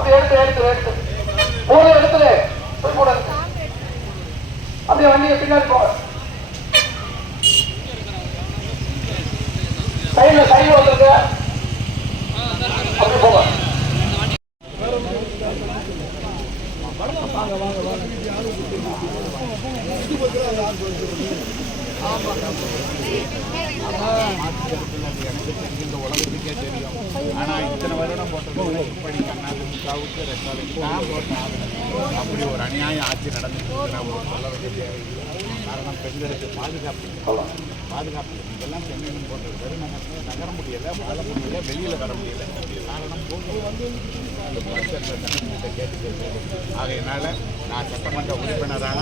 அப்படியே எடுத்து போன இடத்துல போய் போட அப்படியே வண்டியை பின்னாடி போக சைடுல வந்துருங்க அப்படி போக இந்த உலகத்துக்கே தெரியும். ஆனால் இத்தனை வருடம் போட்டது இப்படி அதிமுகவுக்கு நான் போட்டேன். அப்படி ஒரு அநியாயம் ஆட்சி நடந்துட்டு நம்ம சொல்ல வேண்டிய தேவையில்லை. காரணம் பெண்களுக்கு பாதுகாப்பு இதெல்லாம் பெண்களும் போட்டது வெறும் நகர முடியலை, வாழ முடியலை, வெளியில் வர முடியலை. காரணம் கேட்டு ஆகையினால நான் சட்டமன்ற உறுப்பினரான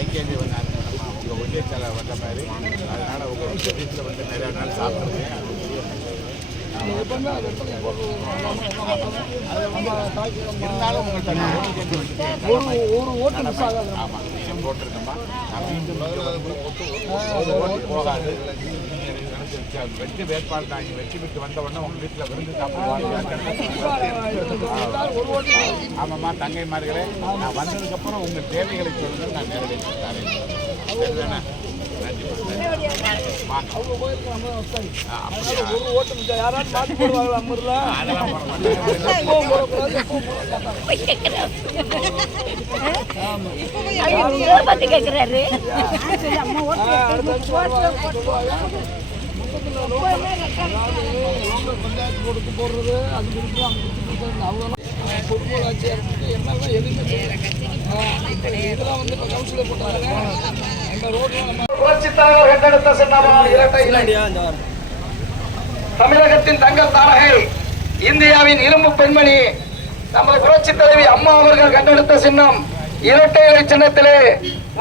ஐக்கிய உங்கள் ஒன்றிய செயலர் வந்த மாதிரி அதனால் உங்கள் வீட்டில் வந்து நிறையா நாள் சாப்பிட்ருக்கேன். இருந்தாலும் ஆமாம் விஷயம் போட்டிருக்கேம்மா. நான் மீண்டும் போகாது. வெற்றி வேட்பாளர் தான் வெற்றி பெற்று வந்த உடனே உங்கள் வீட்டில் விருந்து சாப்பிடுவாங்க. ஆமாம்மா தங்கைமார்களே, நான் வந்ததுக்கப்புறம் உங்கள் தேவைகளை சொல்லுங்கள், நான் நேரடியாக தரேன். சரிதானே? பஞ்சாயத்து போடுறது அது இதெல்லாம் வந்து கவுன்சிலர் போட்டாங்க. தமிழகத்தின் தங்கள் தாரகை, இந்தியாவின் இரும்பு பெண்மணி, நமது புரட்சி தலைவி அம்மா அவர்கள் கண்டெடுத்த சின்னம் இரட்டை இலை சின்னத்திலே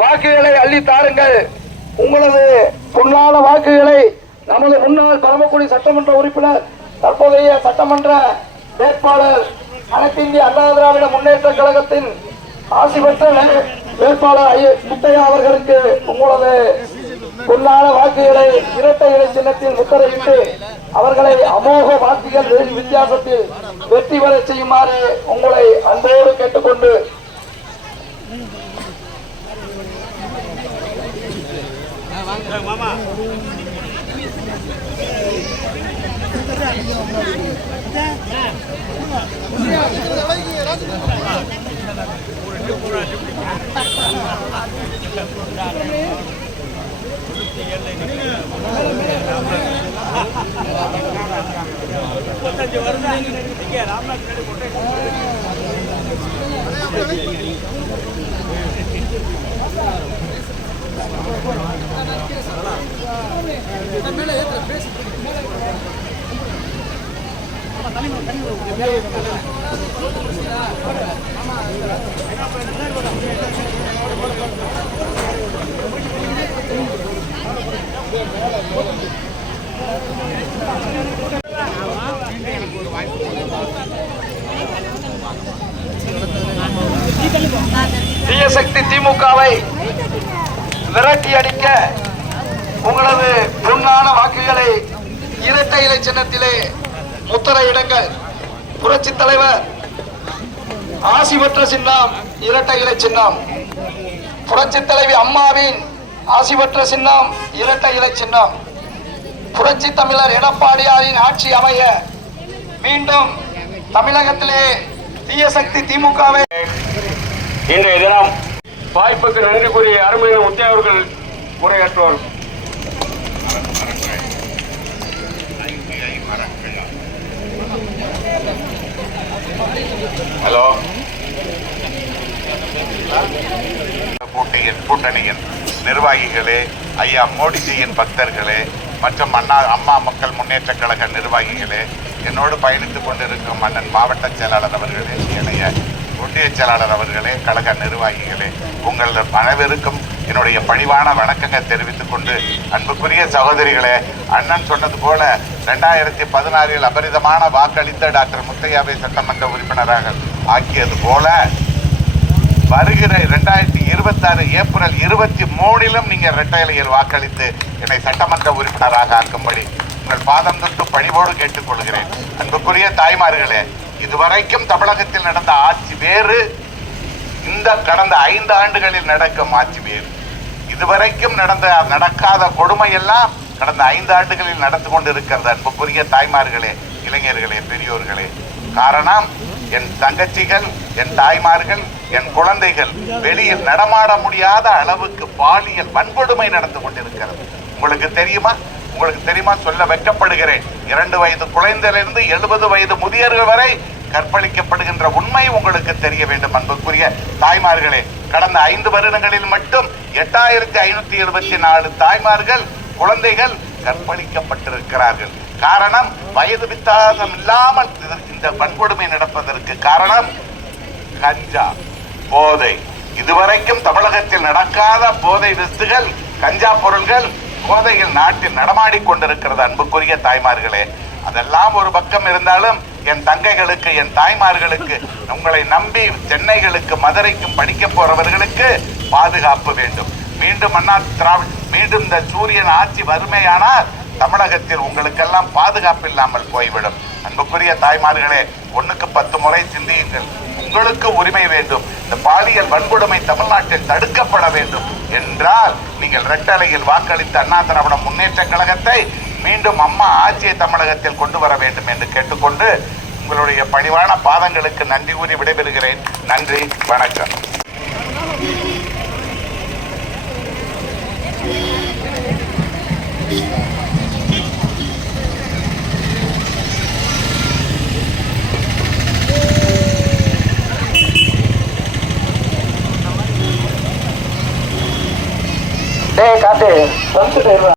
வாக்குகளை அள்ளி தாருங்கள். உங்களது பொன்னான வாக்குகளை நமது முன்னாள் பரமக்குடி சட்டமன்ற உறுப்பினர், தற்போதைய சட்டமன்ற வேட்பாளர், அனைத்து இந்திய அண்ணா திராவிட முன்னேற்ற கழகத்தின் ஆசி பெற்ற வேட்பாளர் முத்தையா அவர்களுக்கு உங்களது பொன்னான வாக்குகளை இரட்டை இலை சின்னத்தில் முத்திரையிட்டு அவர்களை அமோக வாக்குகள் வித்தியாசத்தில் வெற்றி பெற செய்யுமாறு உங்களை அன்போடு கேட்டுக்கொண்டு தீயசக்தி திமுகவை விரட்டி அடிக்க உங்களது பொன்னான வாக்குகளை இரட்டை இலை சின்னத்திலே முத்திரையிடுங்கள். புரட்சி தலைவர் ஆசி பெற்ற சின்னம் இரட்டை இலை சின்னம். புரட்சி தலைவி அம்மாவின் ஆசி பெற்ற சின்னம் இரட்டை இலை சின்னம். புரட்சி தமிழர் எடப்பாடியாரின் ஆட்சி அமைய மீண்டும் தமிழகத்திலே தீயசக்தி திமுகவை இன்றைய தினம் வாய்ப்புக்கு நன்றி கூறிய அருமையான முத்தையா அவர்கள் உரையாற்றுவார். ஹலோ, கூட்டணியின் நிர்வாகிகளே, ஐயா மோடிஜியின் பக்தர்களே மற்றும் அம்மா மக்கள் முன்னேற்ற கழக நிர்வாகிகளே, என்னோடு பயணித்துக் கொண்டிருக்கும் அண்ணன் மாவட்ட செயலாளர் அவர்களே, இணைய ஒன்றிய செயலாளர் அவர்களே, கழக நிர்வாகிகளே, உங்கள் அனைவருக்கும் என்னுடைய பணிவான வணக்கங்களை தெரிவித்துக் கொண்டு, அன்புக்குரிய சகோதரிகளே, அண்ணன் சொன்னது போல 2016 அபரிதமான வாக்களித்த டாக்டர் முத்தையாவை சட்டமன்ற உறுப்பினராக ஆக்கியது போல வருகிற 2026 ஏப்ரல் 23 நீங்க இரட்டை இலையில் வாக்களித்து என்னை சட்டமன்ற உறுப்பினராக ஆக்கும்படி உங்கள் பாதம் தொட்டு பணிவோடு கேட்டுக்கொள்கிறேன். அன்புக்குரிய தாய்மார்களே, இதுவரைக்கும் தமிழகத்தில் நடந்த ஆட்சி வேறு, இந்த கடந்த 5 ஆண்டுகளில் நடக்கும் ஆட்சி வேறு. இதுவரைக்கும் நடக்காத கொடுமை எல்லாம் கடந்த 5 ஆண்டுகளில் நடந்து கொண்டிருக்கிறது. அன்புக்குரிய தாய்மார்களே, இளைஞர்களே, பெரியோர்களே, காரணம் என் தங்கச்சிகள், என் தாய்மார்கள், என் குழந்தைகள் வெளியில் நடமாட முடியாத அளவுக்கு பாலியல் வன்கொடுமை நடந்து கொண்டிருக்கிறது. உங்களுக்கு தெரியுமா சொல்ல வெட்கப்படுகிறேன். 2 வயது குழந்தையிலிருந்து 70 வயது முதியவர்கள் வரை கற்பழிக்கப்படுகின்ற உண்மை உங்களுக்கு தெரிய வேண்டும். அன்புக்குரிய தாய்மார்களே, கடந்த 5 வருடங்களில் மட்டும் 8574 தாய்மார்கள், குழந்தைகள் கற்பழிக்கப்பட்டிருக்கிறார்கள். காரணம், வயது வித்தியாசம் இல்லாமல் இந்த வன்கொடுமை நடப்பதற்கு காரணம் கஞ்சா, போதை. இதுவரைக்கும் தமிழகத்தில் நடக்காத போதை வஸ்துகள், கஞ்சா பொருள்கள், போதையில் நாட்டில் நடமாடிக் கொண்டிருக்கிறது. அன்புக்குரிய தாய்மார்களே, அதெல்லாம் ஒரு பக்கம் இருந்தாலும் என் தங்கைகளுக்கு, என் தாய்மார்களுக்கு, உங்களை நம்பி சென்னைகளுக்கு, மதுரைக்கும் படிக்க போறவர்களுக்கு பாதுகாப்பு வேண்டும். மீண்டும் இந்த சூரியன் ஆட்சி வறுமையானால் தமிழகத்தில் உங்களுக்கெல்லாம் பாதுகாப்பு இல்லாமல் போய்விடும். அன்புக்குரிய தாய்மார்களே, 1க்கு 10 முறை சிந்தியுங்கள். உங்களுக்கு உரிமை வேண்டும். இந்த பாலியல் வன்கொடுமை தமிழ்நாட்டில் தடுக்கப்பட வேண்டும் என்றால் நீங்கள் இரட்டலையில் வாக்களித்த அண்ணா திராவிட முன்னேற்ற கழகத்தை மீண்டும் அம்மா ஆட்சியை தமிழகத்தில் கொண்டு வர வேண்டும் என்று கேட்டுக்கொண்டு உங்களுடைய பணிவான பாதங்களுக்கு நன்றி கூறி விடைபெறுகிறேன். நன்றி, வணக்கம். காட்டு